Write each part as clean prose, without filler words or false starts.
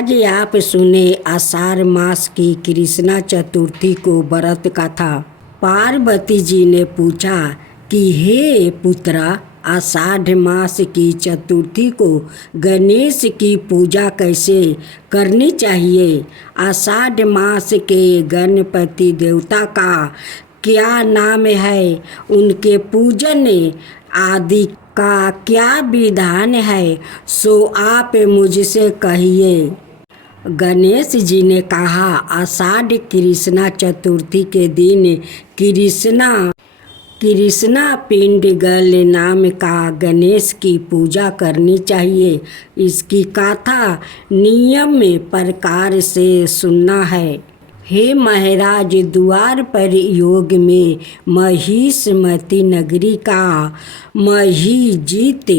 आज आप सुने आषाढ़ मास की कृष्णा चतुर्थी को व्रत कथा। पार्वती जी ने पूछा कि हे पुत्रा, आषाढ़ मास की चतुर्थी को गणेश की पूजा कैसे करनी चाहिए? आषाढ़ मास के गणपति देवता का क्या नाम है? उनके पूजन आदि का क्या विधान है? सो आप मुझसे कहिए। गणेश जी ने कहा, आषाढ़ कृष्णा चतुर्थी के दिन कृष्णा पिंडगल नाम का गणेश की पूजा करनी चाहिए। इसकी कथा नियम प्रकार से सुनना है। हे महाराज, द्वार पर योग में महिषमती नगरी का महिजीत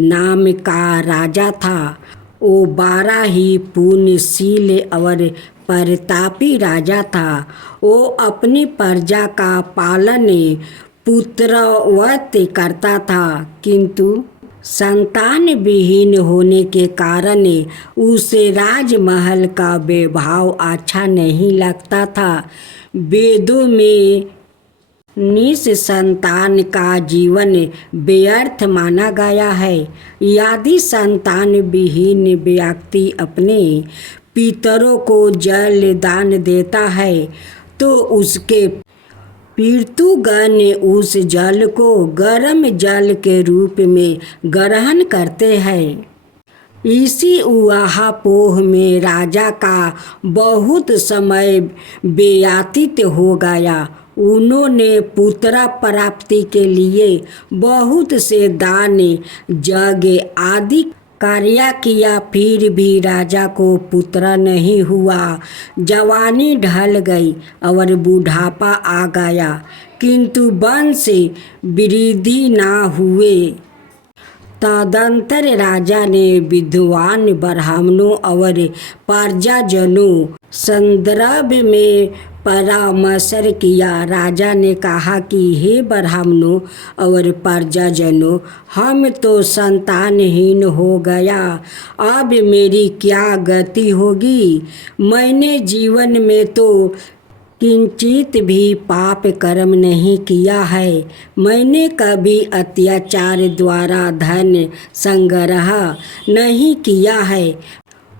नाम का राजा था। वो 12 ही पुण्यशील और प्रतापी राजा था। वो अपनी प्रजा का पालन पुत्रवत करता था, किंतु संतान विहीन होने के कारण उसे राजमहल का वैभव अच्छा नहीं लगता था। वेदों में निसंतान का जीवन व्यर्थ माना गया है। यदि संतान विहीन व्यक्ति अपने पितरों को जल दान देता है तो उसके पितृगण उस जल को गर्म जल के रूप में ग्रहण करते हैं। इसी उहापोह में राजा का बहुत समय व्यतीत हो गया। उन्होंने पुत्र प्राप्ति के लिए बहुत से दान यज्ञ आदि कार्य किया, फिर भी राजा को पुत्र नहीं हुआ। जवानी ढल गई और बुढ़ापा आ गया, किंतु वंश वृद्धि ना हुए। तदंतर राजा ने विद्वान ब्राह्मणों और प्रजाजनों संदर्भ में परामर्श किया। राजा ने कहा कि हे ब्राह्मणों और प्रजाजनों, हम तो संतानहीन हो गया, अब मेरी क्या गति होगी? मैंने जीवन में तो किंचित भी पाप कर्म नहीं किया है। मैंने कभी अत्याचार द्वारा धन संग्रह नहीं किया है।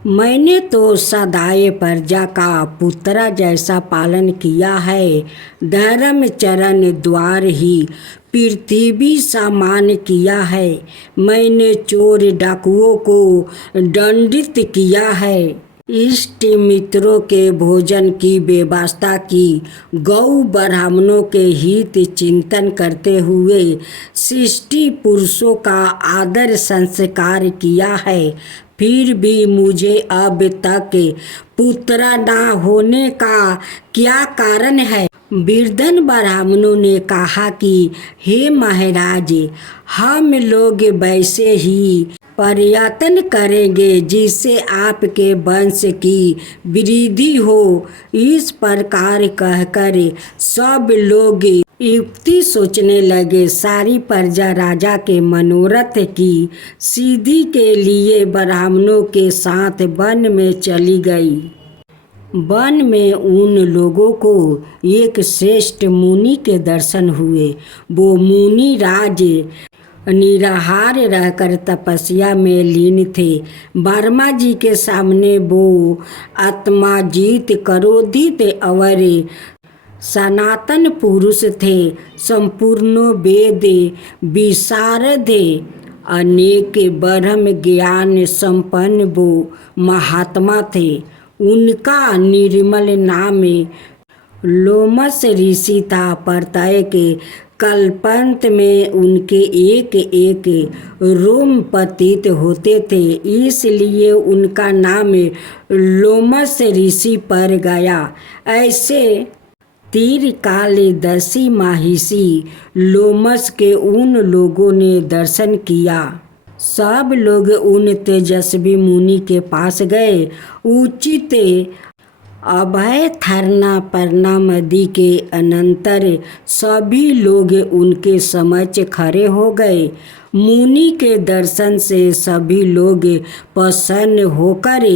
मैंने तो सदाए प्रजा का पुत्र जैसा पालन किया है। धर्मचरण द्वार ही पृथ्वी समान किया है। मैंने चोर डाकुओं को दंडित किया है। इष्ट मित्रों के भोजन की व्यवस्था की। गौ ब्राह्मणों के हित चिंतन करते हुए सृष्टि पुरुषों का आदर संस्कार किया है। फिर भी मुझे अब तक पुत्र न होने का क्या कारण है? वृद्धन ब्राह्मणों ने कहा कि हे महाराज, हम लोग वैसे ही प्रयत्न करेंगे जिससे आपके वंश की वृद्धि हो। इस प्रकार कहकर सब लोग युक्ति सोचने लगे। सारी प्रजा राजा के मनोरथ की सिद्धि के लिए ब्राह्मणों के साथ वन में चली गई। वन में उन लोगों को एक श्रेष्ठ मुनि के दर्शन हुए। वो मुनि राज निराहार रहकर तपस्या में लीन थे। वर्मा जी के सामने वो आत्माजीत, क्रोधित और सनातन पुरुष थे। संपूर्ण वेद विशारद, अनेक ब्रह्म ज्ञान संपन्न वो महात्मा थे। उनका निर्मल नाम लोमस ऋषि था। प्रत्येक कल्पांत में उनके एक एक रोम पतित होते थे, इसलिए उनका नाम लोमस ऋषि पड़ गया। ऐसे तीरकालदर्शी महिषी लोमस के उन लोगों ने दर्शन किया। सब लोग उन तेजस्वी मुनि के पास गए। उचित अभय थरना परनामदि के अनंतर सभी लोग उनके समक्ष खड़े हो गए। मुनि के दर्शन से सभी लोग प्रसन्न होकर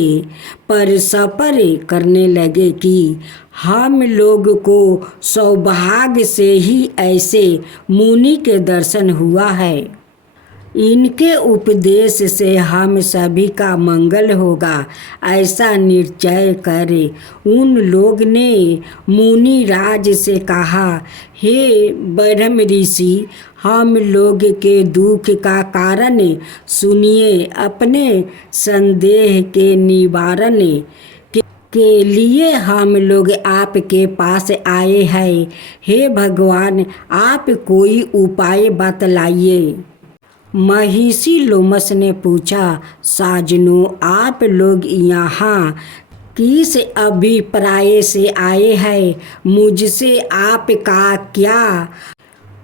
परस्पर करने लगे कि हम लोग को सौभाग्य से ही ऐसे मुनि के दर्शन हुआ है। इनके उपदेश से हम सभी का मंगल होगा, ऐसा निश्चय करे। उन लोग ने मुनि राज से कहा, हे ब्रह्म ऋषि, हम लोग के दुख का कारण सुनिए। अपने संदेह के निवारण के लिए हम लोग आपके पास आए हैं। हे भगवान, आप कोई उपाय बतलाइए। महिषी लोमस ने पूछा, साजनों, आप लोग यहाँ किस अभिप्राय से आए हैं? मुझसे आपका क्या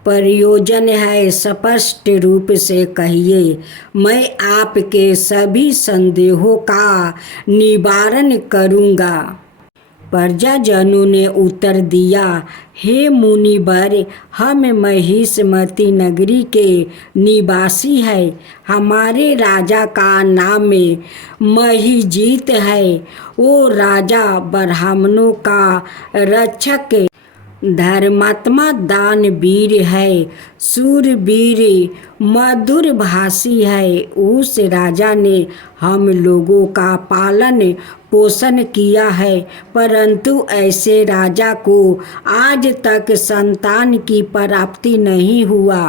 प्रयोजन है? स्पष्ट रूप से कहिए, मैं आपके सभी संदेहों का निवारण करूँगा। प्रजाजनों ने उत्तर दिया, हे मुनिवर, हम महिषमती नगरी के निवासी हैं। हमारे राजा का नाम महिजीत है। वो राजा ब्राह्मणों का रक्षक, धर्मात्मा, दानवीर है, शूरवीर, मधुर भाषी है। उस राजा ने हम लोगों का पालन पोषण किया है, परंतु ऐसे राजा को आज तक संतान की प्राप्ति नहीं हुआ।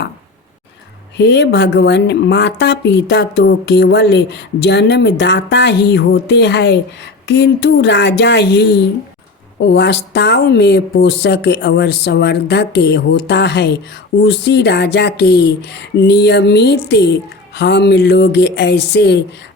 हे भगवान, माता पिता तो केवल जन्मदाता ही होते हैं, किंतु राजा ही वास्तव में पोषक और संवर्धक होता है। उसी राजा के नियमित हम लोग ऐसे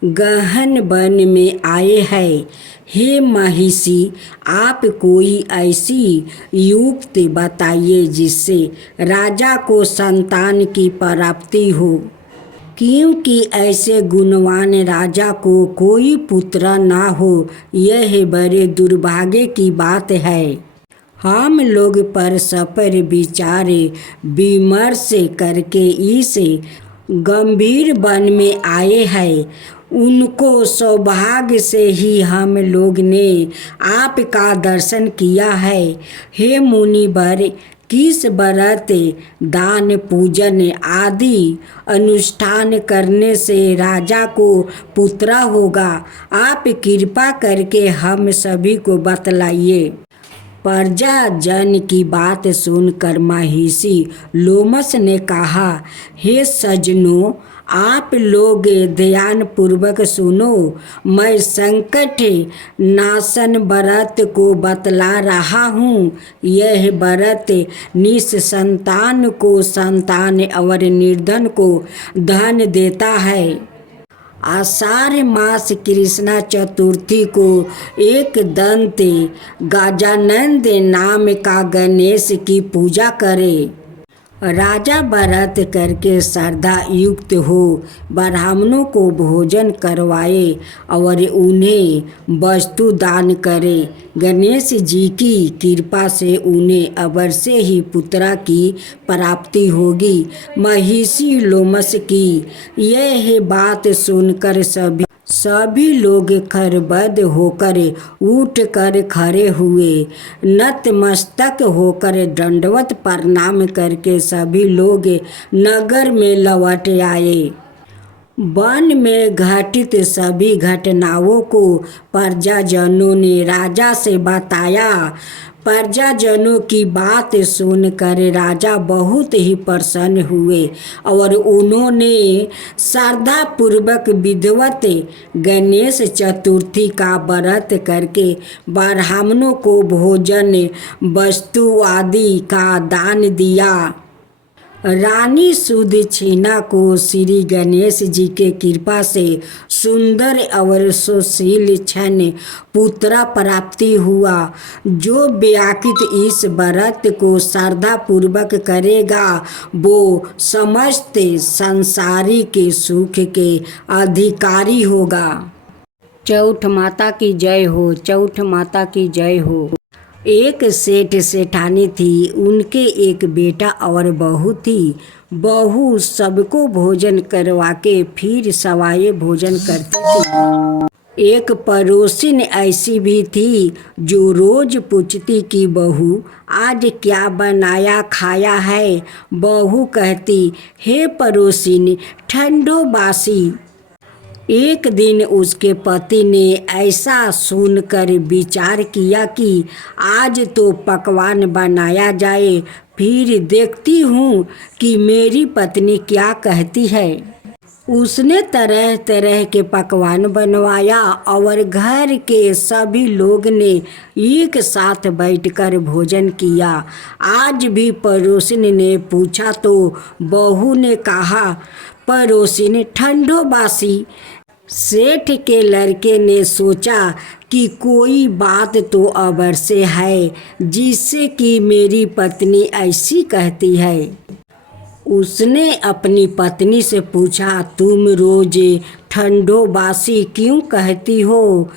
गहन वन में आए हैं। हे महिषी, आप कोई ऐसी युक्ति बताइए जिससे राजा को संतान की प्राप्ति हो, क्योंकि ऐसे गुणवान राजा को कोई पुत्र ना हो, यह बड़े दुर्भाग्य की बात है। हम लोग परस्पर विचार विमर्श करके इस गंभीर वन में आए हैं। उनको सौभाग्य से ही हम लोग ने आपका दर्शन किया है। हे मुनिवर, किस व्रत, दान, पूजन आदि अनुष्ठान करने से राजा को पुत्र होगा? आप कृपा करके हम सभी को बतलाइए। प्रजाजन की बात सुनकर महिषी लोमस ने कहा, हे सज्जनों, आप लोग ध्यान पूर्वक सुनो। मैं संकट नाशन व्रत को बतला रहा हूँ। यह व्रत निसंतान को संतान और निर्धन को धन देता है। आषाढ़ मास कृष्णा चतुर्थी को एक दंत गजानंद नाम का गणेश की पूजा करे। राजा व्रत करके श्रद्धा युक्त हो ब्राह्मणों को भोजन करवाए और उन्हें वस्तु दान करे। गणेश जी की कृपा से उन्हें अवश्य ही पुत्र की प्राप्ति होगी। महिषी लोमस की यह बात सुनकर सभी लोग खरबद होकर उठकर खड़े हुए। नतमस्तक होकर दंडवत प्रणाम करके सभी लोग नगर में लौट आए। वन में घटित सभी घटनाओं को प्रजाजनों ने राजा से बताया। प्रजाजनों की बात सुनकर राजा बहुत ही प्रसन्न हुए और उन्होंने श्रद्धापूर्वक विधिवत गणेश चतुर्थी का व्रत करके ब्राह्मणों को भोजन वस्तु आदि का दान दिया। रानी सुदक्षिणा को श्री गणेश जी के कृपा से सुंदर और सुशील क्षण पुत्र प्राप्ति हुआ। जो व्याकृत इस व्रत को श्रद्धा पूर्वक करेगा वो समस्त संसारी के सुख के अधिकारी होगा। चौठ माता की जय हो, चौठ माता की जय हो। एक सेठ सेठानी थी, उनके एक बेटा और बहू थी। बहू सबको भोजन करवा के फिर सवाए भोजन करती थी। एक पड़ोसिन ऐसी भी थी जो रोज पूछती कि बहू आज क्या बनाया खाया है। बहू कहती, हे पड़ोसिन ठंडो बासी। एक दिन उसके पति ने ऐसा सुनकर विचार किया कि आज तो पकवान बनाया जाए, फिर देखती हूँ कि मेरी पत्नी क्या कहती है। उसने तरह तरह के पकवान बनवाया और घर के सभी लोग ने एक साथ बैठकर भोजन किया। आज भी पड़ोसिन ने पूछा तो बहू ने कहा, पड़ोसिन ठंडो बासी। सेठ के लड़के ने सोचा कि कोई बात तो अवश्य है जिससे कि मेरी पत्नी ऐसी कहती है। उसने अपनी पत्नी से पूछा, तुम रोज ठंडो बासी क्यों कहती हो?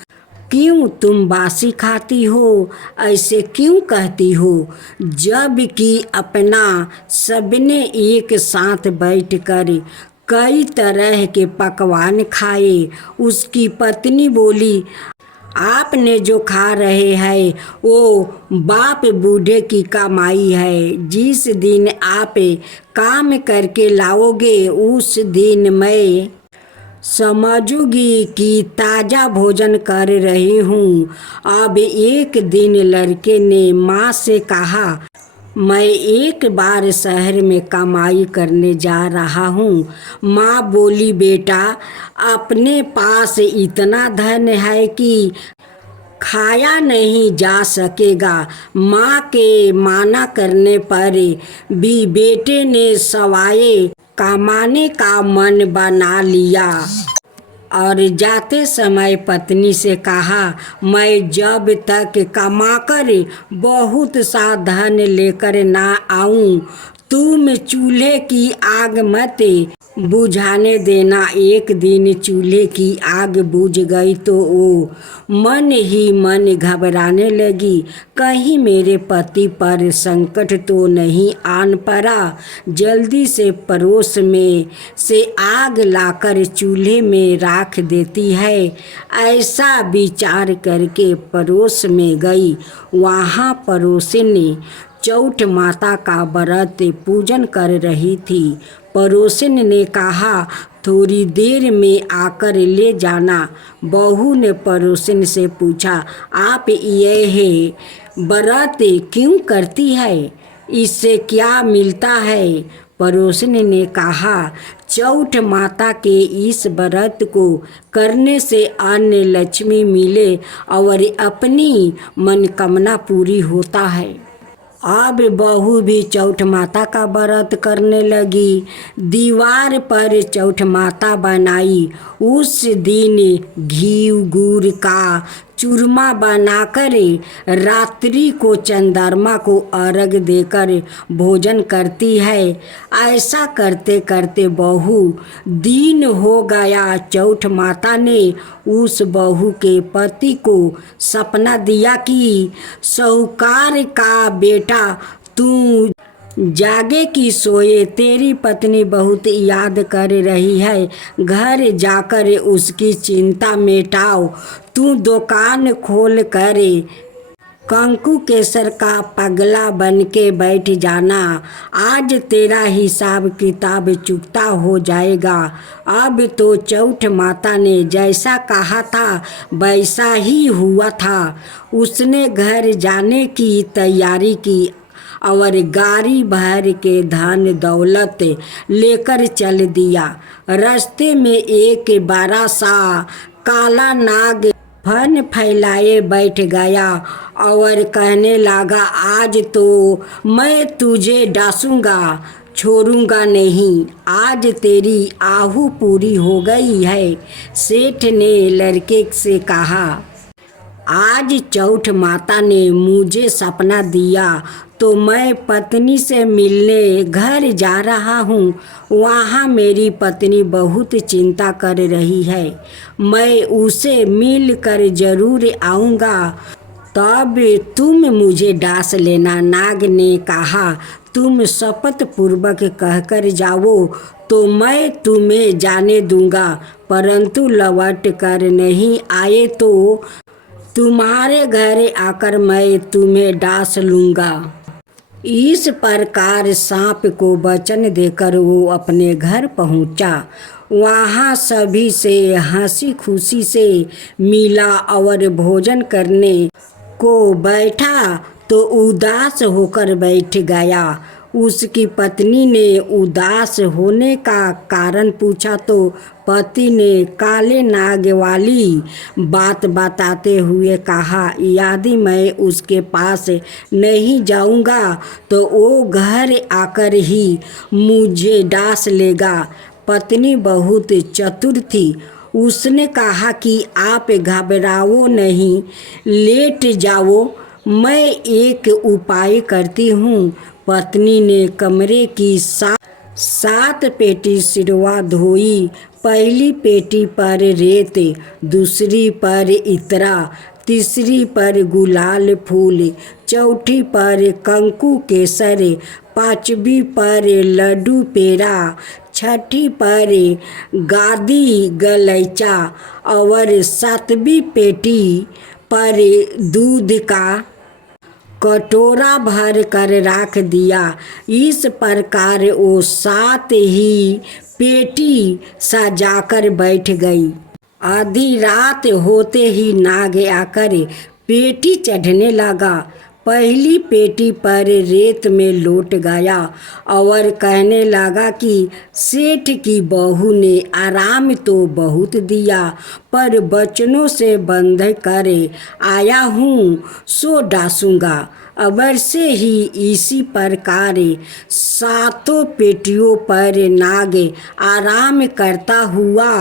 क्यों तुम बासी खाती हो? ऐसे क्यों कहती हो? जब कि अपना सबने एक साथ बैठकर कई तरह के पकवान खाए। उसकी पत्नी बोली, आपने जो खा रहे हैं वो बाप बूढ़े की कमाई है। जिस दिन आप काम करके लाओगे उस दिन मैं समझूंगी कि ताज़ा भोजन कर रही हूँ। अब एक दिन लड़के ने माँ से कहा, मैं एक बार शहर में कमाई करने जा रहा हूँ। माँ बोली, बेटा अपने पास इतना धन है कि खाया नहीं जा सकेगा। माँ के माना करने पर भी बेटे ने सवाए कमाने का मन बना लिया और जाते समय पत्नी से कहा, मैं जब तक कमाकर बहुत सा धन लेकर ना आऊं तुम चूल्हे की आग मत बुझाने देना। एक दिन चूल्हे की आग बुझ गई तो वो मन ही मन घबराने लगी, कहीं मेरे पति पर संकट तो नहीं आन पड़ा। जल्दी से पड़ोस में से आग लाकर चूल्हे में राख देती है। ऐसा विचार करके पड़ोस में गई। वहाँ पड़ोसिन चौठ माता का व्रत पूजन कर रही थी। पड़ोसिन ने कहा, थोड़ी देर में आकर ले जाना। बहू ने पड़ोसिन से पूछा, आप यह व्रत क्यों करती है? इससे क्या मिलता है? पड़ोसिन ने कहा, चौठ माता के इस व्रत को करने से अन्न लक्ष्मी मिले और अपनी मनोकामना पूरी होता है। अब बहू भी चौठ माता का व्रत करने लगी। दीवार पर चौठ माता बनाई। उस दिन घी गुड़ का चूरमा बनाकर रात्रि को चंद्रमा को अर्घ देकर भोजन करती है। ऐसा करते करते बहू दिन हो गया। चौठ माता ने उस बहू के पति को सपना दिया कि साहूकार का बेटा तू जागे कि सोए, तेरी पत्नी बहुत याद कर रही है। घर जाकर उसकी चिंता मिटाओ। तू दुकान खोल कर कंकु केसर का पगला बन के बैठ जाना। आज तेरा हिसाब किताब चुकता हो जाएगा। अब तो चौठ माता ने जैसा कहा था वैसा ही हुआ था। उसने घर जाने की तैयारी की और गाड़ी भर के धन दौलत लेकर चल दिया। रास्ते में एक बड़ा सा काला नाग फन फैलाए बैठ गया और कहने लगा, आज तो मैं तुझे डांसूंगा, छोड़ूंगा नहीं। आज तेरी आहू पूरी हो गई है। सेठ ने लड़के से कहा, आज चौठ माता ने मुझे सपना दिया तो मैं पत्नी से मिलने घर जा रहा हूँ। वहाँ मेरी पत्नी बहुत चिंता कर रही है। मैं उसे मिल कर जरूर आऊँगा, तब तुम मुझे डांस लेना। नाग ने कहा, तुम शपथ पूर्वक कहकर जाओ तो मैं तुम्हें जाने दूंगा, परंतु लौट कर नहीं आए तो तुम्हारे घर आकर मैं तुम्हें डांस लूँगा। इस प्रकार सांप को वचन देकर वो अपने घर पहुंचा। वहाँ सभी से हंसी खुशी से मिला और भोजन करने को बैठा तो उदास होकर बैठ गया। उसकी पत्नी ने उदास होने का कारण पूछा तो पति ने काले नाग वाली बात बताते हुए कहा, यदि मैं उसके पास नहीं जाऊंगा तो वो घर आकर ही मुझे डांस लेगा। पत्नी बहुत चतुर थी। उसने कहा कि आप घबराओ नहीं, लेट जाओ, मैं एक उपाय करती हूँ। पत्नी ने कमरे की सात पेटी सिरवा धोई। पहली पेटी पर रेत, दूसरी पर इतरा, तीसरी पर गुलाल फूल, चौथी पर कंकु केसर, पांचवी पर लड्डू पेड़ा, छठी पर गादी गलैचा और सातवीं पेटी पर दूध का कटोरा भर कर रख दिया। इस प्रकार वो 7 ही पेटी सजाकर बैठ गई। आधी रात होते ही नाग आकर पेटी चढ़ने लगा। पहली पेटी पर रेत में लौट गया और कहने लगा कि सेठ की बहू ने आराम तो बहुत दिया, पर बचनों से बंध कर आया हूँ सो डांसूंगा। अवश्य ही इसी प्रकार 7 पेटियों पर नाग आराम करता हुआ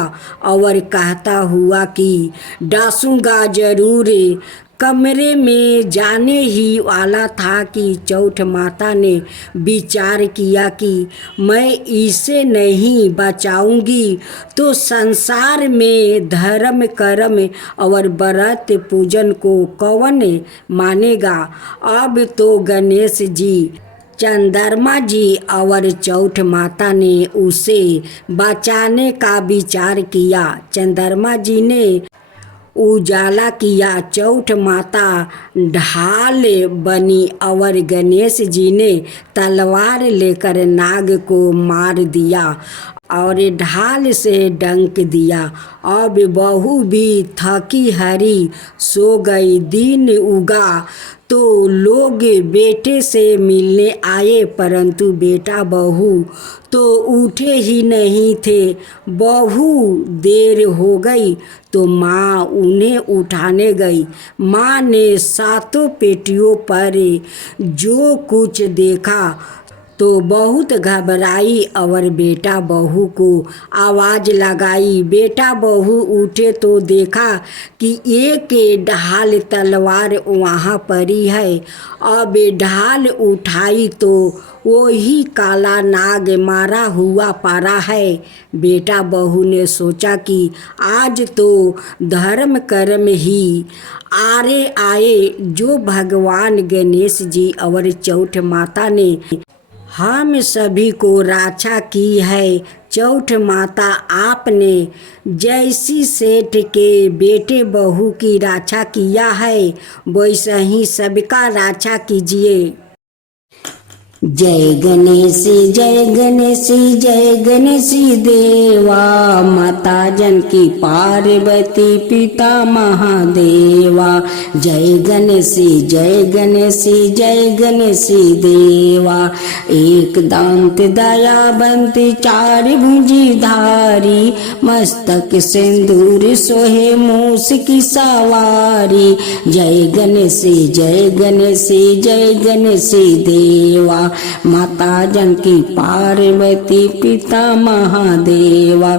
और कहता हुआ कि डांसूंगा जरूर। कमरे में जाने ही वाला था कि चौठ माता ने विचार किया कि मैं इसे नहीं बचाऊंगी तो संसार में धर्म कर्म और व्रत पूजन को कौन मानेगा। अब तो गणेश जी, चंद्रमा जी और चौठ माता ने उसे बचाने का विचार किया। चंद्रमा जी ने उजाला किया, चौठ माता ढाल बनी और गणेश जी ने तलवार लेकर नाग को मार दिया और ढाल से डंक दिया। अब बहू भी थकी हारी सो गई। दिन उगा तो लोग बेटे से मिलने आए, परंतु बेटा बहू तो उठे ही नहीं थे। बहू देर हो गई तो माँ उन्हें उठाने गई। माँ ने 7 पेटियों पर जो कुछ देखा तो बहुत घबराई और बेटा बहू को आवाज़ लगाई। बेटा बहू उठे तो देखा कि एक ढाल तलवार वहाँ पड़ी है। अब ढाल उठाई तो वही काला नाग मारा हुआ पड़ा है। बेटा बहू ने सोचा कि आज तो धर्म कर्म ही आरे आए, जो भगवान गणेश जी और चौठ माता ने हम सभी को रक्षा की है। चौठ माता, आपने जैसी सेठ के बेटे बहू की रक्षा किया है वैसा ही सबका रक्षा कीजिए। जय गणेश जय गणेश जय गणेश देवा, माता जानकी पार्वती पिता महादेवा। जय गणेश जय गणेश जय गणेश देवा, एक दांत दयावंत 4 भुजी धारी, मस्तक सिंदूर सोहे मूस की सवारी। जय गणेश जय गणेश जय गणेश देवा, माता जानकी पार्वती पिता महादेवा।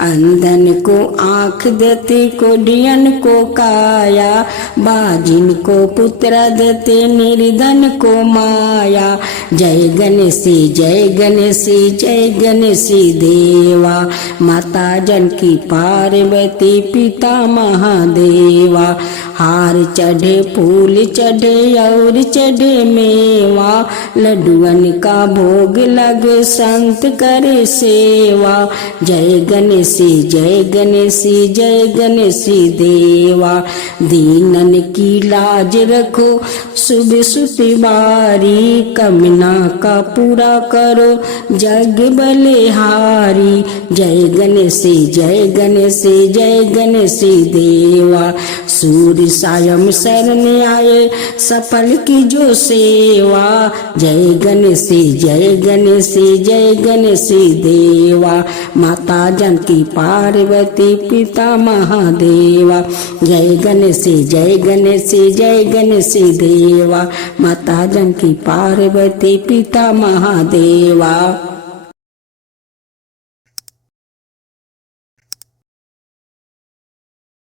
अंधन को आँख देते, कोढ़ियन को काया, बाजिन को पुत्र देते, निर्धन को माया। जय गणेशी जय गणेशी जय गणेशी देवा, माता जानकी पार्वती पिता महादेवा। हार चढ़े फूल चढ़े और चढ़े मेवा, लड्डुअन का भोग लगे संत करे सेवा। जय गणेशी जय गणेशी जय गणेशी देवा, दीनन की लाज रखो सुबह सुती बारी, कमना का पूरा करो जग बलिहारी। जय गणेशी जय गणेशी जय गणेशी देवा, सूर्य सायं शरण आए सफल की जो सेवा। जय गणेशी जय गणेशी जय गणेशी देवा, माता जानकी पार्वती पिता महादेवा। जय गणेशी जय गणेशी जय गणेशी देवा, माता जानकी पार्वती पिता महादेवा।